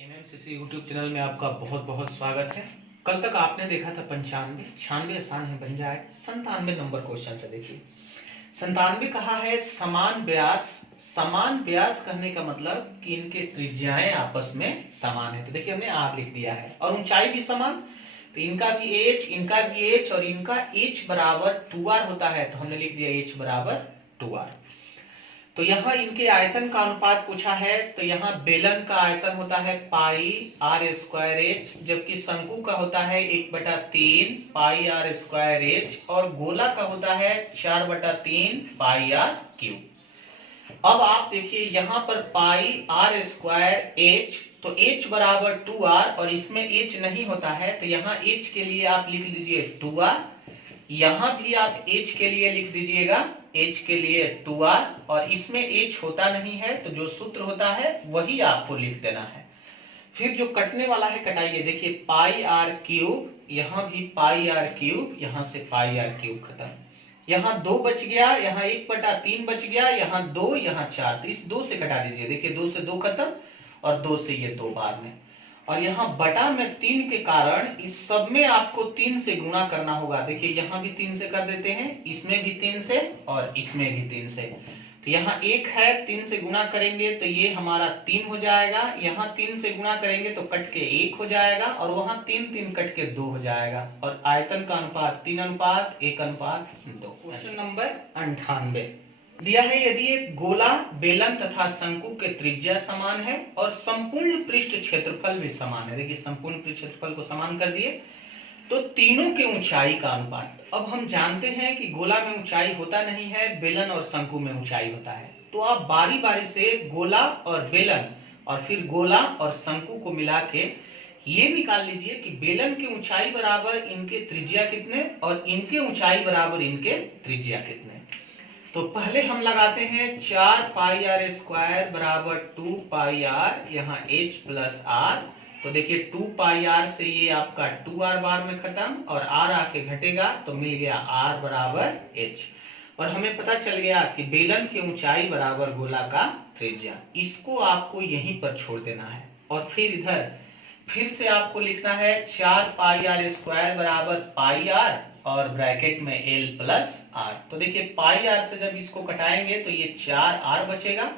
एमएमसीसी YouTube channel में आपका बहुत बहुत स्वागत है। कल तक आपने देखा था 95, 96 आसान है बन जाए। 97 नंबर क्वेश्चन से देखिए। 97 कहा है समान व्यास। समान व्यास कहने का मतलब कि इनके त्रिज्याएं आपस में समान है। तो देखिए हमने आर लिख दिया है और ऊंचाई भी समान, तो इनका भी एच, इनका भी एच और इनका एच बराबर 2r होता है। तो हमने लिख दिया एच बराबर 2r। तो यहाँ इनके आयतन का अनुपात पूछा है, तो यहाँ बेलन का आयतन होता है पाई आर स्क्वायर एच, जबकि शंकु का होता है 1/3 पाई आर स्क्वायर एच और गोला का होता है 4/3 पाई आर क्यूब। अब आप देखिए यहाँ पर पाई आर स्क्वायर एच, तो एच बराबर 2r और इसमें एच नहीं होता है, तो यहाँ एच के लिए आप लिख लीजिए 2r। यहां भी आप h के लिए लिख दीजिएगा h के लिए 2r और इसमें h होता नहीं है, तो जो सूत्र होता है वही आपको लिख देना है। फिर जो कटने वाला है कटाइए। देखिए पाई आर क्यूब, यहां भी पाई आर क्यूब, यहां से पाई आर क्यूब खत्म। यहाँ 2 बच गया, यहाँ 1/3 बच गया, यहाँ 2, यहाँ 4, तो इस 2 से कटा दीजिए। देखिए 2 से 2 खत्म और 2 से ये 2 बाद में, और यहाँ बटा में 3 के कारण इस सब में आपको 3 से गुणा करना होगा। देखिए यहाँ भी 3 से कर देते हैं, इसमें भी 3 से और इसमें भी 3 से। तो यहाँ 1 है, 3 से गुणा करेंगे तो ये हमारा 3 हो जाएगा। यहाँ 3 से गुणा करेंगे तो कट के 1 हो जाएगा और वहां 3 कट के 2 हो जाएगा। और आयतन का अनुपात 3:1:2। क्वेश्चन नंबर 98 दिया है, यदि एक गोला, बेलन तथा शंकु के त्रिज्या समान है और संपूर्ण पृष्ठ क्षेत्रफल भी समान है। देखिए संपूर्ण पृष्ठ क्षेत्रफल को समान कर दिए, तो तीनों के ऊंचाई का अनुपात। अब हम जानते हैं कि गोला में ऊंचाई होता नहीं है, बेलन और शंकु में ऊंचाई होता है। तो आप बारी बारी से गोला और बेलन और फिर गोला और शंकु को मिला के ये निकाल लीजिए कि बेलन की ऊंचाई बराबर इनके त्रिज्या कितने और इनके ऊंचाई बराबर इनके त्रिज्या कितने। तो पहले हम लगाते हैं 4 पाई आर स्क्वायर बराबर 2 पाई आर, यहाँ h प्लस आर। तो देखिए 2 पाई आर से ये आपका 2r बार में खत्म और r आके घटेगा तो मिल गया r बराबर h। और हमें पता चल गया कि बेलन की ऊंचाई बराबर गोला का त्रिज्या। इसको आपको यहीं पर छोड़ देना है और फिर इधर फिर से आपको लिखना है 4 पाई आर स्क्वायर बराबर पाई आर और ब्रैकेट में l प्लस आर। तो देखिए पाई आर से जब इसको कटाएंगे तो ये 4r बचेगा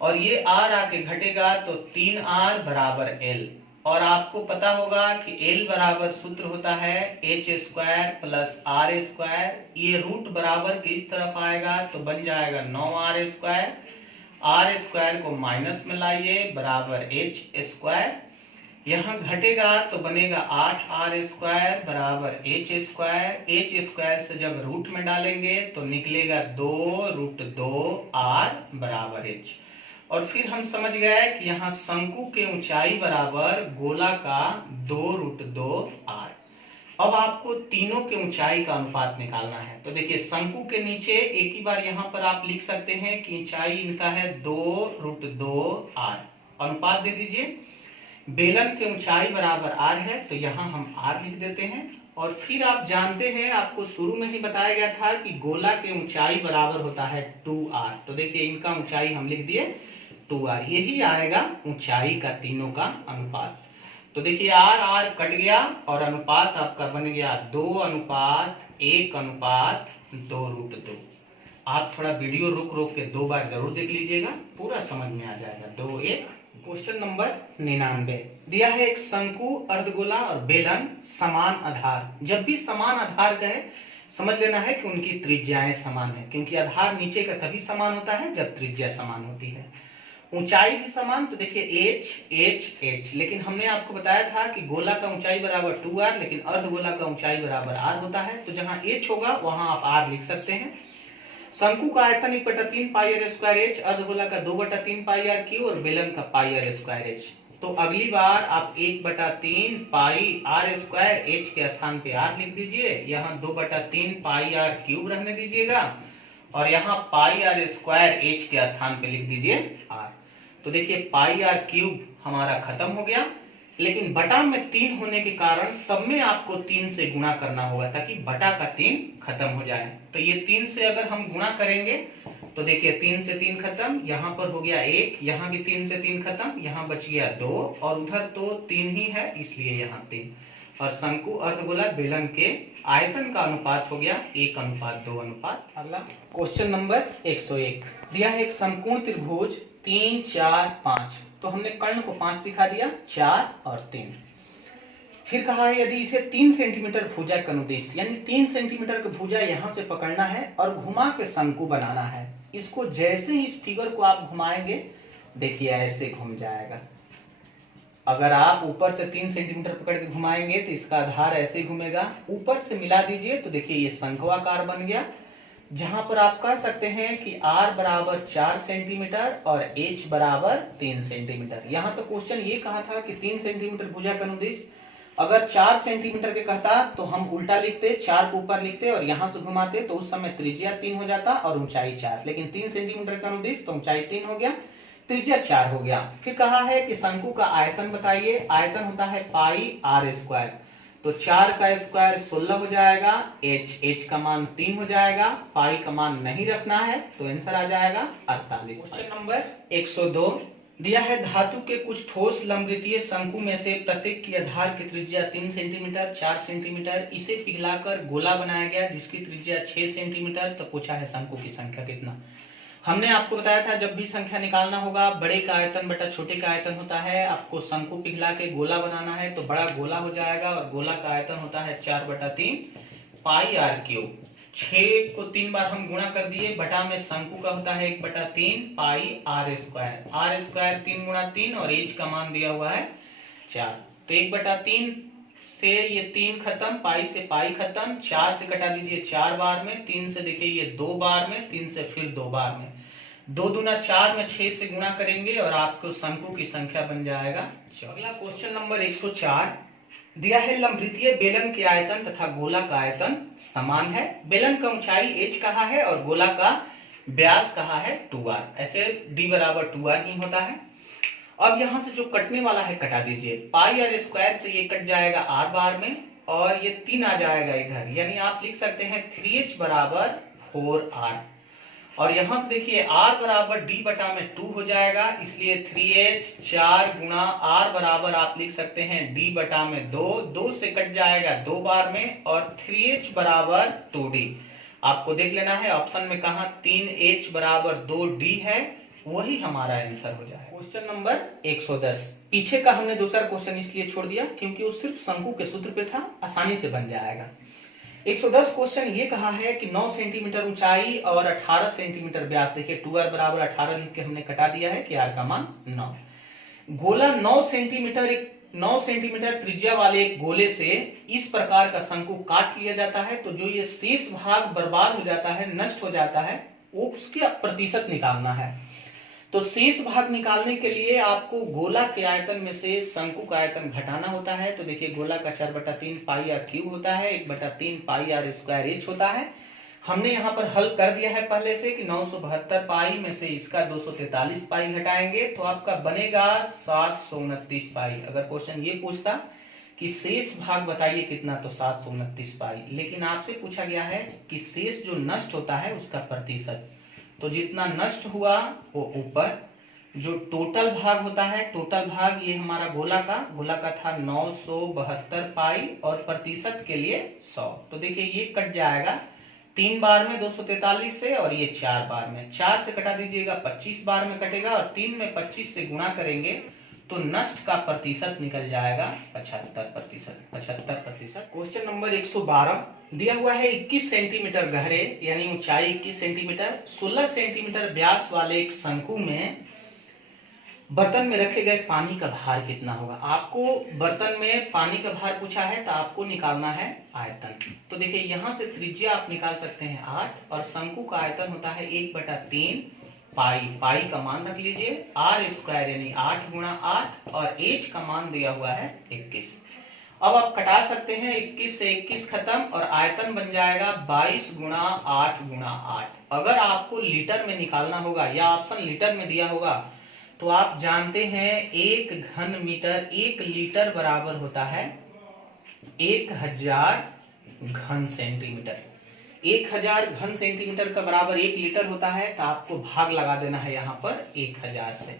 और ये r आके घटेगा तो 3r बराबर l। और आपको पता होगा कि l बराबर सूत्र होता है h square plus r square. ये रूट बराबर के इस तरफ आएगा तो बन जाएगा 9r स्क्वायर। r स्क्वायर को माइनस में लाइए बराबर h स्क्वायर। यहाँ घटेगा तो बनेगा 8r स्क्वायर बराबर h स्क्वायर। h स्क्वायर से जब रूट में डालेंगे तो निकलेगा 2√2r बराबर h। और फिर हम समझ गए कि यहाँ शंकु के ऊंचाई बराबर गोला का 2√2r। अब आपको तीनों के ऊंचाई का अनुपात निकालना है। तो देखिए शंकु के नीचे एक ही बार यहाँ पर आप लिख सकते हैं कि ऊंचाई इनका है 2√2r। अनुपात दे दीजिए। बेलन की ऊंचाई बराबर r है तो यहाँ हम r लिख देते हैं। और फिर आप जानते हैं, आपको शुरू में ही बताया गया था कि गोला की ऊंचाई बराबर होता है 2r। तो देखिए इनका ऊंचाई हम लिख दिए 2r। यही आएगा ऊंचाई का तीनों का अनुपात। तो देखिए r कट गया और अनुपात आपका बन गया 2:1:2√2। आप थोड़ा वीडियो रुक रुक के 2 बार जरूर देख लीजिएगा, पूरा समझ में आ जाएगा। 2:1। क्वेश्चन नंबर 99 दिया है, एक शंकु, अर्धगोला और बेलन समान आधार। जब भी समान आधार कहे समझ लेना है कि उनकी त्रिज्याएं समान है, क्योंकि आधार नीचे का तभी समान होता है जब त्रिज्या समान होती है। ऊंचाई भी समान, तो देखिए h h h। लेकिन हमने आपको बताया था कि गोला का ऊंचाई बराबर 2r लेकिन अर्धगोला का ऊंचाई बराबर r होता है। तो जहां h होगा वहां आप r लिख सकते हैं। शंकु का आयतन 1/3 पाई आर स्क्वायर एच, अर्धगोला का 2/3 पाई आर क्यू और बेलन का पाई आर स्क्वायर एच। तो अगली बार आप 1/3 पाई आर स्क्वायर एच के स्थान पे r लिख दीजिए। यहाँ 2/3 पाई आर क्यूब रहने दीजिएगा और यहाँ पाई आर स्क्वायर एच के स्थान पे लिख दीजिए r। तो देखिए पाई आर क्यूब हमारा खत्म हो गया, लेकिन बटा में 3 होने के कारण सब में आपको 3 से गुणा करना होगा ताकि बटा का 3 खत्म हो जाए। तो ये 3 से अगर हम गुणा करेंगे तो देखिए 3 से 3 खत्म, यहाँ पर हो गया 1, यहाँ भी 3 से 3 खत्म, यहाँ बच गया 2 और उधर तो 3 ही है इसलिए यहाँ 3। और शंकु अर्धगोला बेलन के आयतन का अनुपात हो गया 1:2 अगला क्वेश्चन नंबर 101 दिया है एक समकोण त्रिभुज 3 4 5। तो हमने कर्ण को 5 दिखा दिया, 4 और 3। फिर कहा है यदि इसे 3 सेंटीमीटर भुजा के अनुदिश, यानी 3 सेंटीमीटर की भुजा यहां से पकड़ना है और घुमा के शंकु बनाना है। इसको जैसे ही इस फिगर को आप घुमाएंगे, देखिए ऐसे घूम जाएगा। अगर आप ऊपर से 3 सेंटीमीटर पकड़ के घुमाएंगे तो इसका आधार ऐसे घूमेगा, ऊपर से मिला दीजिए तो देखिए ये शंखवाकार बन गया। जहां पर आप कह सकते हैं कि r बराबर 4 सेंटीमीटर और h बराबर 3 सेंटीमीटर। यहाँ तो क्वेश्चन ये कहा था कि 3 सेंटीमीटर भुजा का अनुदिश, अगर 4 सेंटीमीटर के कहता तो हम उल्टा लिखते, 4 को ऊपर लिखते और यहां से घुमाते तो उस समय त्रिज्या 3 हो जाता और ऊंचाई 4। लेकिन 3 सेंटीमीटर का अनुदिश तो ऊंचाई 3 हो गया, त्रिज्या 4 हो गया। फिर कहा है कि शंकु का आयतन बताइए। आयतन होता है पाई आर स्क्वायर, तो 4 का स्क्वायर 16 हो जाएगा, h का मान 3 हो जाएगा, पाई का मान नहीं रखना है तो आंसर आ जाएगा 48। क्वेश्चन नंबर 102 दिया है धातु के कुछ ठोस लंबवृत्तीय शंकु में से प्रत्येक की आधार की त्रिज्या 3 सेंटीमीटर 4 सेंटीमीटर, इसे पिघलाकर गोला बनाया गया जिसकी त्रिज्या 6 सेंटीमीटर। तो पूछा है शंकु की संख्या कितना। हमने आपको बताया था जब भी संख्या निकालना होगा बड़े का आयतन बटा छोटे का आयतन होता है। आपको शंकु पिघला के गोला बनाना है तो बड़ा गोला हो जाएगा और गोला का आयतन होता है 4/3 पाई आर क्यूब। 6 को 3 बार हम गुणा कर दिए, बटा में शंकु का होता है 1/3 पाई आर स्क्वायर। आर स्क्वायर 3 गुणा 3 और एच का मान दिया हुआ है 4। तो 1/3 से ये 3 खत्म, पाई से पाई खत्म, 4 से कटा दीजिए 4 बार में, 3 से देखिए ये 2 बार में, 3 से फिर 2 बार में, 2 दूना 4 में 6 से गुणा करेंगे और आपको शंकु की संख्या बन जाएगा। अगला क्वेश्चन नंबर 104 दिया है लंबवृत्तीय बेलन के आयतन तथा गोला का आयतन समान है। बेलन का ऊंचाई h कहा है और गोला का व्यास कहा है 2r। ऐसे d बराबर 2r ही होता है। अब यहां से जो कटने वाला है कटा दीजिए, पाई आर स्क्वायर से ये कट जाएगा आर बार में और ये 3 आ जाएगा इधर, यानी आप लिख सकते हैं 3h बराबर 4r। और यहां से देखिए r बराबर d बटा में 2 हो जाएगा, इसलिए 3h 4 गुणा r बराबर आप लिख सकते हैं d बटा में 2, 2 से कट जाएगा 2 बार में और 3h बराबर 2d। आपको देख लेना है ऑप्शन में कहा 3h बराबर 2d है, वही हमारा आंसर हो जाएगा। क्वेश्चन नंबर 110 पीछे का हमने दूसरा क्वेश्चन इसलिए छोड़ दिया क्योंकि वो सिर्फ शंकु के सूत्र पे था, आसानी से बन जाएगा। 110 क्वेश्चन ये कहा है कि 9 सेंटीमीटर ऊंचाई और 18 सेंटीमीटर व्यास, देखिए 2r बराबर 18 लिख के हमने कटा दिया है कि r का मान 9। गोला 9 सेंटीमीटर त्रिज्या वाले एक गोले से इस प्रकार का शंकु काट लिया जाता है, तो जो ये शेष भाग बर्बाद हो जाता है, नष्ट हो जाता है, वो उसका प्रतिशत निकालना है। तो शेष भाग निकालने के लिए आपको गोला के आयतन में से शंकु का आयतन घटाना होता है। तो देखिए गोला का 4/3 पाई आर क्यूब होता है, 1/3 पाई आर स्क्वायर एच होता है। हमने यहाँ पर हल कर दिया है पहले से कि 972 पाई में से इसका 243 पाई घटाएंगे तो आपका बनेगा 729 पाई। अगर क्वेश्चन ये पूछता कि शेष भाग बताइए कितना, तो 729 पाई। लेकिन आपसे पूछा गया है कि शेष जो नष्ट होता है उसका प्रतिशत, तो जितना नष्ट हुआ वो ऊपर, जो टोटल भाग होता है, टोटल भाग ये हमारा गोला का था 972 पाई और प्रतिशत के लिए 100। तो देखिए ये कट जाएगा 3 बार में 243 से और ये 4 बार में, 4 से कटा दीजिएगा 25 बार में कटेगा और 3 में 25 से गुणा करेंगे तो नष्ट का प्रतिशत निकल जाएगा 75%। क्वेश्चन नंबर 112 दिया हुआ है 21 सेंटीमीटर गहरे यानी ऊंचाई 21 सेंटीमीटर 16 सेंटीमीटर व्यास वाले एक शंकु में बर्तन में रखे गए पानी का भार कितना होगा। आपको बर्तन में पानी का भार पूछा है तो आपको निकालना है आयतन। तो देखिए यहां से त्रिज्या आप निकाल सकते हैं 8 और शंकु का आयतन होता है 1/3 पाई का मान रख लीजिए, आर स्क्वायर यानी 8 गुणा 8 और एच का मान दिया हुआ है 21। अब आप कटा सकते हैं, 21 से 21 खत्म और आयतन बन जाएगा 22 गुणा 8 गुणा 8। अगर आपको लीटर में निकालना होगा या ऑप्शन लीटर में दिया होगा तो आप जानते हैं 1 घन मीटर 1 लीटर बराबर होता है 1000 घन सेंटीमीटर। 1000 घन सेंटीमीटर का बराबर 1 लीटर होता है, तो आपको भाग लगा देना है यहाँ पर 1000 से।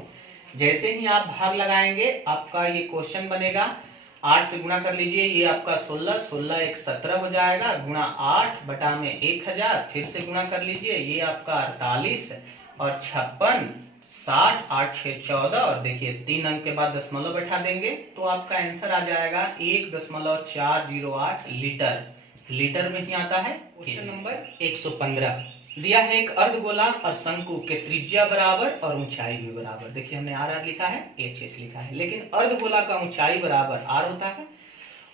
जैसे ही आप भाग लगाएंगे आपका ये क्वेश्चन बनेगा, 8 से गुणा कर लीजिए, ये आपका 16, 16 एक 17 हो जाएगा, गुणा 8 बटा में 1000, फिर से गुणा कर लीजिए, ये आपका 48 और 56, 60, 8 6 14, और देखिए 3 अंक के बाद दशमलव बैठा देंगे तो आपका आंसर आ जाएगा 1.408 लीटर। लीटर में ही आता है। क्वेश्चन नंबर 115 दिया है, एक अर्धगोला और शंकु के त्रिज्या बराबर और ऊंचाई भी बराबर। देखिए हमने आर आर लिखा है, एच एच लिखा है, लेकिन अर्धगोला का ऊंचाई बराबर आर होता है।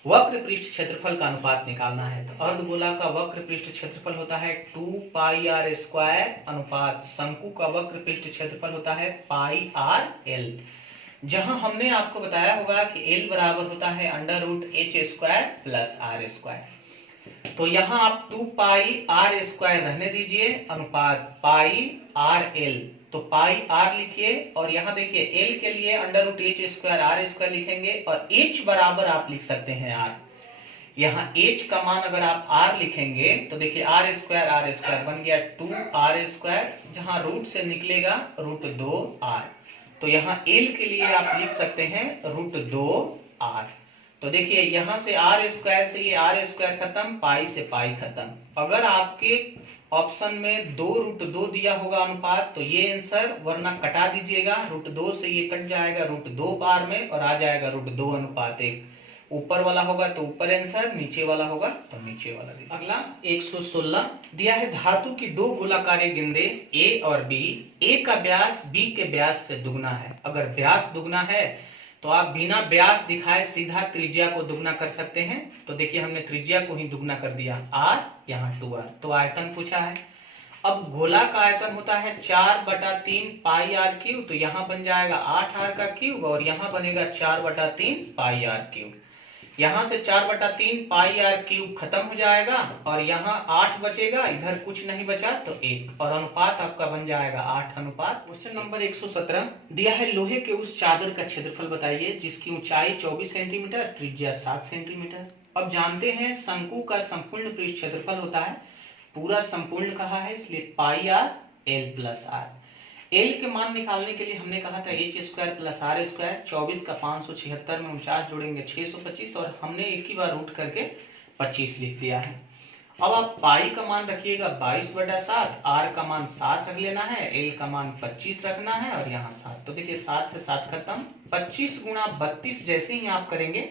वक्र पृष्ठ क्षेत्रफल का अनुपात निकालना है, तो अर्धगोला का वक्र पृष्ठ क्षेत्रफल होता है 2 पाई आर स्क्वायर अनुपात शंकु का वक्र पृष्ठ क्षेत्रफल होता है पाई आर एल। जहां हमने आपको बताया होगा कि एल बराबर होता है under root H square plus are square, तो यहाँ आप 2 पाई आर स्क्वायर रहने दीजिए अनुपात पाई आर एल, तो पाई आर लिखिए, और यहाँ देखिए एल के लिए under root H square R square लिखेंगे, और एच बराबर आप लिख सकते हैं आर। यहाँ एच का मान अगर आप आर लिखेंगे तो देखिए आर स्क्वायर बन गया 2 आर स्क्वायर, जहां रूट से निकलेगा रूट 2 आर, तो यहाँ एल के लिए आप लिख सकते हैं रूट 2 आर। तो देखिए यहां से आर स्क्वायर से ये आर स्क्वायर खत्म, पाई से पाई खत्म। अगर आपके ऑप्शन में 2 रूट 2 दिया होगा अनुपात तो ये आंसर, वरना कटा दीजिएगा, रूट 2 से ये कट जाएगा रूट 2 बार में और आ जाएगा रूट 2 अनुपात 1। ऊपर वाला होगा तो ऊपर आंसर, नीचे वाला होगा तो नीचे वाला। अगला 116 दिया है, धातु की 2 गोलाकारी गेंदे ए और बी, ए का व्यास बी के व्यास से दुगना है। अगर व्यास दुगना है तो आप बिना व्यास दिखाए सीधा त्रिज्या को दुगना कर सकते हैं। तो देखिए हमने त्रिज्या को ही दुगना कर दिया, आर यहाँ 2r। तो आयतन पूछा है, अब गोला का आयतन होता है 4/3 पाई आर क्यूब, तो यहाँ बन जाएगा 8r का क्यूब, और यहाँ बनेगा 4/3 पाई आर क्यूब। यहाँ से 4/3 पाई आर क्यूब खत्म हो जाएगा और यहाँ 8 बचेगा, इधर कुछ नहीं बचा तो 1, और अनुपात आपका बन जाएगा 8 अनुपात। क्वेश्चन नंबर 117 दिया है, लोहे के उस चादर का क्षेत्रफल बताइए जिसकी ऊंचाई 24 सेंटीमीटर, त्रिज्या 7 सेंटीमीटर। अब जानते हैं शंकु का संपूर्ण पृष्ठ क्षेत्रफल होता है, पूरा संपूर्ण कहा है इसलिए pi r l plus r. L के मान निकालने के लिए हमने कहा था h square plus are square, 24 का 576 में 49 जोड़ेंगे 625, और हमने एक ही बार रूट करके 25 लिख दिया है। अब आप पाई का मान रखिएगा 22/7, आर का मान 7 रख लेना है, एल का मान 25 रखना है, और यहाँ 7। तो देखिए 7 से 7 खत्म, 25 गुणा 32 जैसे ही आप करेंगे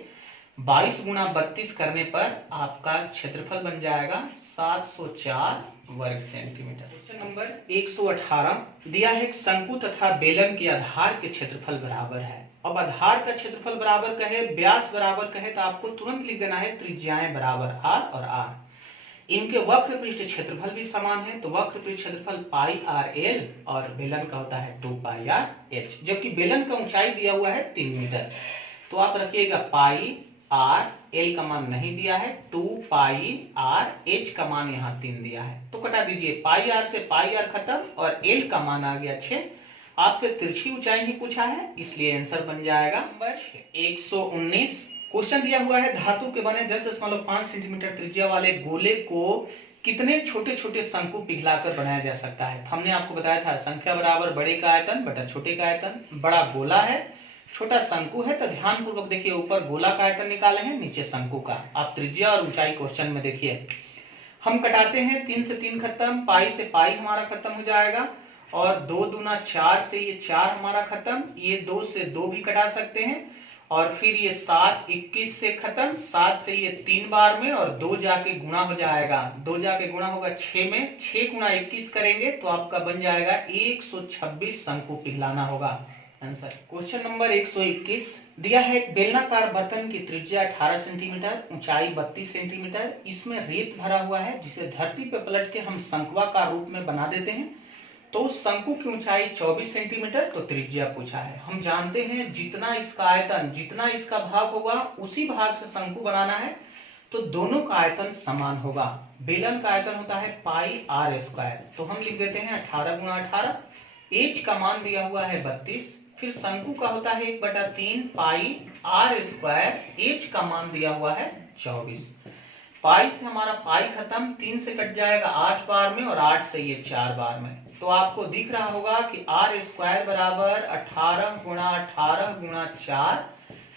22 गुणा 32 करने पर आपका क्षेत्रफल बन जाएगा 704 वर्ग सेंटीमीटर। क्वेश्चन नंबर 118 दिया है, शंकु तथा बेलन के आधार के क्षेत्रफल बराबर है। अब आधार का क्षेत्रफल बराबर कहे, व्यास बराबर कहे तो आपको तुरंत लिख देना है त्रिज्याएं बराबर आर और आर। इनके वक्र पृष्ठ क्षेत्रफल भी समान है, तो वक्र पृष्ठ क्षेत्रफल पाई आर एल और बेलन का होता है 2 पाई आर एच, जबकि बेलन का ऊंचाई दिया हुआ है 3 मीटर। तो आप रखिएगा पाई आर, एल का मान नहीं दिया है, 2 पाई आर, एच का मान यहाँ 3 दिया है, तो कटा दीजिए, पाई आर से पाई आर खत्म और एल का मान आ गया 6। आपसे तिरछी ऊंचाई ही पूछा है इसलिए आंसर बन जाएगा नंबर 119। क्वेश्चन दिया हुआ है, धातु के बने 10.5 सेंटीमीटर त्रिज्या वाले गोले को कितने छोटे छोटे शंकु पिघलाकर बनाया जा सकता है। हमने आपको बताया था संख्या बराबर बड़े का आयतन बटा छोटे का आयतन। बड़ा गोला है, छोटा शंकु है, तो ध्यान पूर्वक देखिए, ऊपर गोला का आयतन निकाले हैं, नीचे शंकु का। आप त्रिज्या और ऊंचाई क्वेश्चन में देखिए, हम कटाते हैं, 3 से 3 खत्म, पाई से पाई हमारा खत्म हो जाएगा, और 2 दूना 4 से ये 4 हमारा खत्म, ये 2 से 2 भी कटा सकते हैं, और फिर ये 7 21 से खत्म, 7 से ये 3 बार में, और 2 जाके गुणा हो जाएगा, 2 जाके गुणा होगा 6 में, 6 गुणा 21 करेंगे तो आपका बन जाएगा 126 शंकु पिघलाना होगा आंसर। क्वेश्चन नंबर 121 दिया है, बेलनाकार बर्तन की त्रिज्या 18 सेंटीमीटर, ऊंचाई 32 सेंटीमीटर, इसमें रेत भरा हुआ है जिसे धरती पे पलट के हम शंक्वाकार रूप में बना देते हैं, तो उस शंकु की ऊंचाई 24 सेंटीमीटर, तो त्रिज्या पूछा है। हम जानते हैं जितना इसका आयतन, जितना इसका भाग होगा उसी भाग से शंकु बनाना है, तो दोनों का आयतन समान होगा। बेलन का आयतन होता है पाई आर स्क्वायर, तो हम लिख देते हैं 18 गुणा 18, एच का मान दिया हुआ है 32, फिर शंकु का होता है 1/3 पाई आर स्क्वायर, एच का मान दिया हुआ है 24। पाई से हमारा पाई खत्म, 3 से कट जाएगा 8 बार में और 8 से ये 4 बार में। तो आपको दिख रहा होगा कि आर स्क्वायर बराबर 18 गुणा 18 गुणा 4,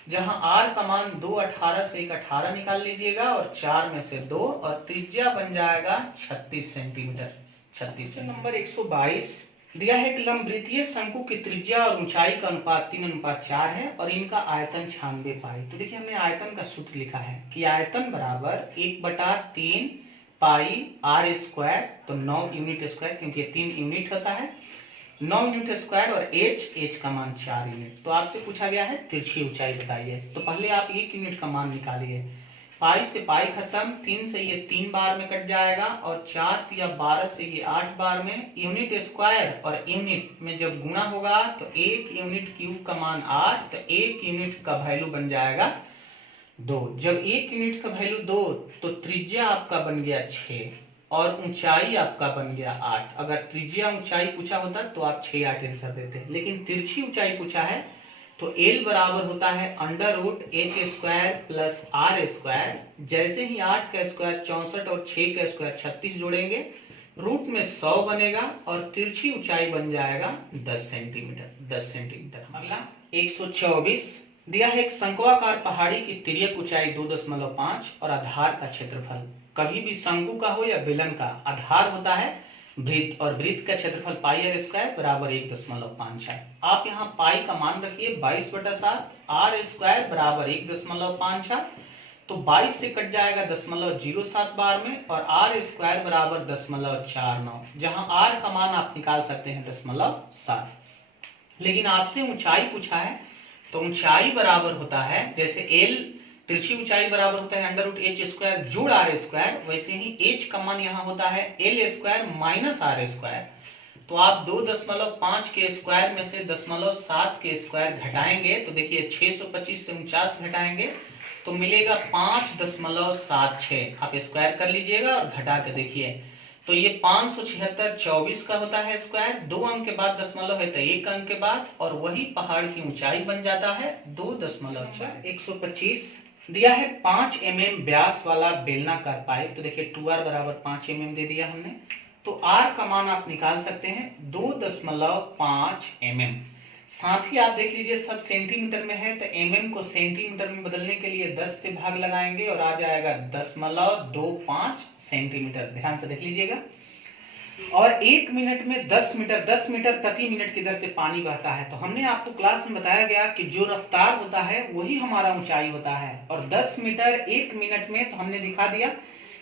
जहां आर का मान 2, 18 से एक 18 निकाल लीजिएगा और 4 में से 2 और त्रिज्या बन जाएगा 36 सेंटीमीटर। 36। नंबर 122 दिया है कि लंबवृत्तीय शंकु की त्रिज्या और ऊंचाई का अनुपात 3:4 है और इनका आयतन 96 पाई। तो देखिए हमने आयतन का सूत्र लिखा है कि आयतन बराबर 1/3 पाई आर स्क्वायर, तो 9 यूनिट स्क्वायर क्योंकि 3 यूनिट होता है, 9 यूनिट स्क्वायर और एच का मान 4 यूनिट। तो आपसे पूछा गया है तिरछी ऊंचाई बताइए। तो पहले आप 1 यूनिट का मान निकालिए। पाई से पाई खत्म, 3 से ये 3 बार में कट जाएगा और 4 या 12 से ये 8 बार में। यूनिट स्क्वायर और यूनिट में जब गुणा होगा तो 1 यूनिट क्यूब का मान 8, तो 1 यूनिट का वैल्यू बन जाएगा 2। जब 1 यूनिट का वैल्यू 2 तो त्रिज्या आपका बन गया 6 और ऊंचाई आपका बन गया 8। अगर त्रिज्या ऊंचाई पूछा होता तो आप 6 8 आंसर देते, लेकिन तिरछी ऊंचाई पूछा है तो L बराबर होता है √h² प्लस r स्क्वायर। जैसे ही 8 का स्क्वायर 64 और 6 का स्क्वायर 36 जोड़ेंगे, रूट में 100 बनेगा और तिरछी ऊंचाई बन जाएगा 10 सेंटीमीटर। 10 सेंटीमीटर। अगला 124 दिया है एक शंक्वाकार पहाड़ी की तिर्यक ऊंचाई 2.5 और आधार का क्षेत्रफल। कभी भी शंकु का हो या बेलन का आधार होता है वृत्त और वृत्त का क्षेत्रफल पाई आर स्क्वायर बराबर 1.5 है। आप यहाँ पाई का मान रखिए 22/7, आर स्क्वायर बराबर 1.5 है, तो 22 से कट जाएगा 0.07 बार में और आर स्क्वायर बराबर 0.49, जहां आर का मान आप निकाल सकते हैं 0.7। लेकिन आपसे ऊंचाई पूछा है तो ऊंचाई बराबर होता है, जैसे एल तिरछी ऊंचाई बराबर होता है √h² जोड़ आर स्क्वायर, वैसे ही h का मान यहाँ होता है L square minus R square. तो आप 2.5 के स्क्वायर में से 0.7 के स्क्वायर घटाएंगे तो देखिए 625 से 49 घटाएंगे तो मिलेगा 5.76। आप स्क्वायर कर लीजिएगा और घटा के देखिए तो ये 576 24 का होता है स्क्वायर, 2 अंक के बाद दशमलव है तो 1 अंक के बाद, और वही पहाड़ की ऊंचाई बन जाता है 2.4। 125 दिया है 5 mm व्यास वाला बेलनाकार पाइप। तो देखिए 2r बराबर 5 mm दे दिया हमने, तो r का मान आप निकाल सकते हैं 2.5 mm। साथ ही आप देख लीजिए सब सेंटीमीटर में है तो mm को सेंटीमीटर में बदलने के लिए 10 से भाग लगाएंगे और आ जाएगा 0.25 सेंटीमीटर। ध्यान से देख लीजिएगा। और 1 मिनट में 10 मीटर प्रति मिनट की दर से पानी बहता है। तो हमने आपको क्लास में बताया गया कि जो रफ्तार होता है वही हमारा ऊंचाई होता है, और 10 मीटर 1 मिनट में, तो हमने दिखा दिया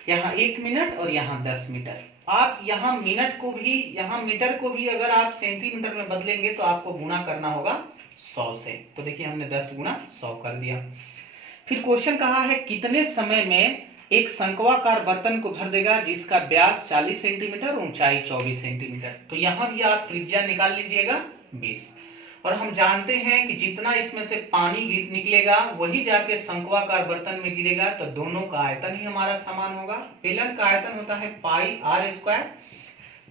यहाँ 1 मिनट और यहाँ 10 मीटर। आप यहाँ मिनट को भी, यहाँ मीटर को भी अगर आप सेंटीमीटर में बदलेंगे तो आपको गुणा करना होगा 100 से। तो देखिए हमने 10 गुणा 100 कर दिया। फिर क्वेश्चन कहा है कितने समय में एक शंक्वाकार बर्तन को भर देगा जिसका व्यास 40 सेंटीमीटर और ऊंचाई 24 सेंटीमीटर। तो यहां भी आप त्रिज्या निकाल लीजिएगा 20, और हम जानते हैं कि जितना इसमें से पानी निकलेगा वही जाके शंक्वाकार बर्तन में गिरेगा, तो दोनों का आयतन ही हमारा समान होगा। बेलन का आयतन होता है पाई आर स्क्वायर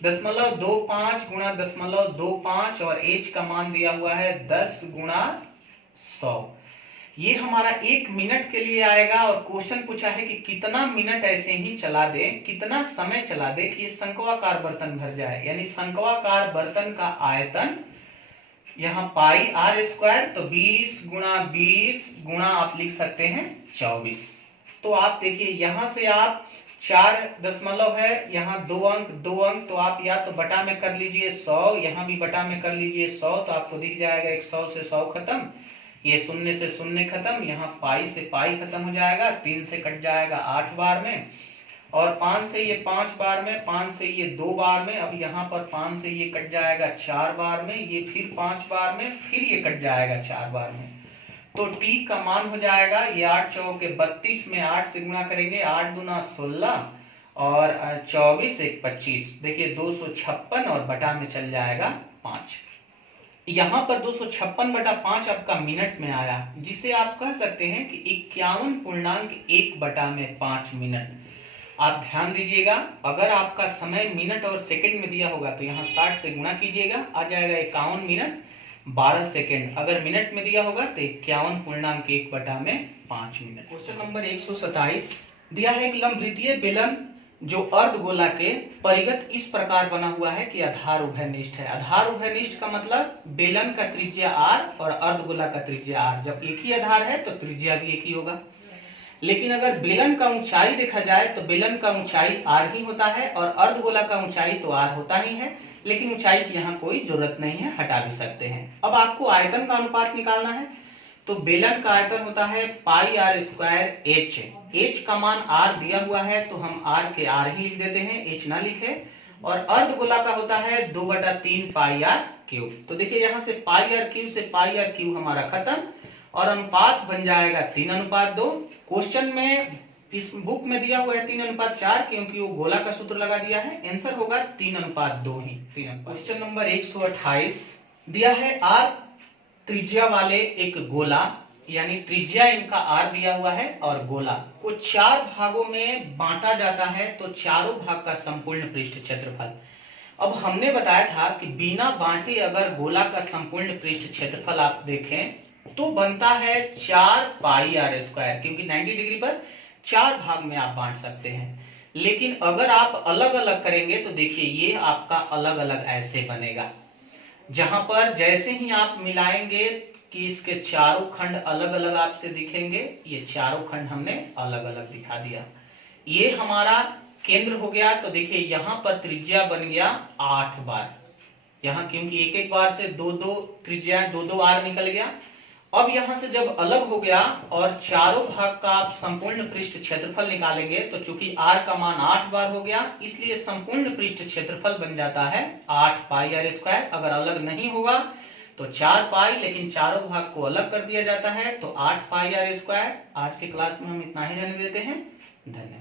0.25 गुणा 0.25 और एच का मान दिया हुआ है 10 गुणा 100। ये हमारा 1 मिनट के लिए आएगा, और क्वेश्चन पूछा है कि कितना मिनट ऐसे ही चला दे, कितना समय चला दे कि शंक्वाकार बर्तन भर जाए। यानी शंक्वाकार बर्तन का आयतन यहाँ पाई आर स्क्वायर, तो 20 गुणा 20 गुणा आप लिख सकते हैं 24। तो आप देखिए यहां से आप 4 दशमलव है, यहाँ 2 अंक 2 अंक, तो आप या तो बटा में कर लीजिए 100, यहाँ भी बटा में कर लीजिए 100, तो आपको दिख जाएगा 100 से 100 खत्म, ये 0 से 0 खत्म, यहाँ पाई से पाई खत्म हो जाएगा, 3 से कट जाएगा 8 बार में, और 5 से ये 5 बार में, 5 से ये 2 बार में, अब यहाँ पर 5 से ये कट जाएगा 4 बार में, ये फिर 5 बार में, फिर ये कट जाएगा 4 बार में। तो t का मान हो जाएगा ये 8 चौके 32 में 8 से गुणा करेंगे, 8 दूना 16 और 24 1 25, देखिए 256 और बटा में चल जाएगा 5। यहाँ पर 256/5 आपका मिनट में आया, जिसे आप कह सकते हैं कि 51.1/5 मिनट। आप ध्यान दीजिएगा, अगर आपका समय मिनट और सेकंड में दिया होगा तो यहाँ 60 से गुणा कीजिएगा, आ जाएगा 51 मिनट 12 सेकंड। अगर मिनट में दिया होगा तो 51.1/5 मिनट। क्वेश्चन नंबर 127 दिया है एक लंबवृत्तीय बेलन जो अर्धगोला के परिगत इस प्रकार बना हुआ है कि आधार उभयनिष्ठ है। आधार उभयनिष्ठ का मतलब बेलन का त्रिज्या r और अर्धगोला का त्रिज्या r। जब एक ही आधार है तो त्रिज्या भी एक ही होगा। लेकिन अगर बेलन का ऊंचाई देखा जाए तो बेलन का ऊंचाई r ही होता है और अर्धगोला का ऊंचाई तो r होता ही है, लेकिन ऊंचाई की यहाँ कोई जरूरत नहीं है, हटा भी सकते हैं। अब आपको आयतन का अनुपात निकालना है, तो बेलन का आयतन होता है पाई आर स्क्वायर एच। एच का मान r दिया हुआ है तो हम r के r ही लिख देते हैं, एच ना लिखे। और अर्धगोला का होता है 2/3 पाई आर क्यूब। तो देखिए यहाँ से पाई आर क्यूब से पाई आर क्यूब हमारा खत्म और अनुपात बन जाएगा 3:2। क्वेश्चन में इस बुक में दिया हुआ है 3:4 क्योंकि वो गोला का सूत्र लगा दिया है। आंसर होगा 3:2 ही। क्वेश्चन नंबर 128 दिया है r त्रिज्या वाले एक गोला, यानी त्रिज्या इनका r दिया हुआ है और गोला को 4 भागों में बांटा जाता है तो चारों भाग का संपूर्ण पृष्ठ क्षेत्रफल। अब हमने बताया था कि बिना बांटे अगर गोला का संपूर्ण पृष्ठ क्षेत्रफल आप देखें तो बनता है 4 पाई आर स्क्वायर, क्योंकि 90 डिग्री पर 4 भाग में आप बांट सकते हैं। लेकिन अगर आप अलग अलग करेंगे तो देखिए ये आपका अलग अलग ऐसे बनेगा, जहां पर जैसे ही आप मिलाएंगे कि इसके चारों खंड अलग अलग आपसे दिखेंगे। ये चारों खंड हमने अलग अलग दिखा दिया। ये हमारा केंद्र हो गया, तो देखिए यहां पर त्रिज्या बन गया 8 बार, यहाँ क्योंकि एक एक बार से 2-2 त्रिज्या 2-2 आर निकल गया। अब यहां से जब अलग हो गया और चारों भाग का आप संपूर्ण पृष्ठ क्षेत्रफल निकालेंगे तो चूंकि r का मान 8 बार हो गया, इसलिए संपूर्ण पृष्ठ क्षेत्रफल बन जाता है 8 पाई आर स्क्वायर। अगर अलग नहीं होगा तो 4 पाई, लेकिन चारों भाग को अलग कर दिया जाता है तो 8 पाई आर स्क्वायर। आज के क्लास में हम इतना ही रहने देते हैं। धन्यवाद।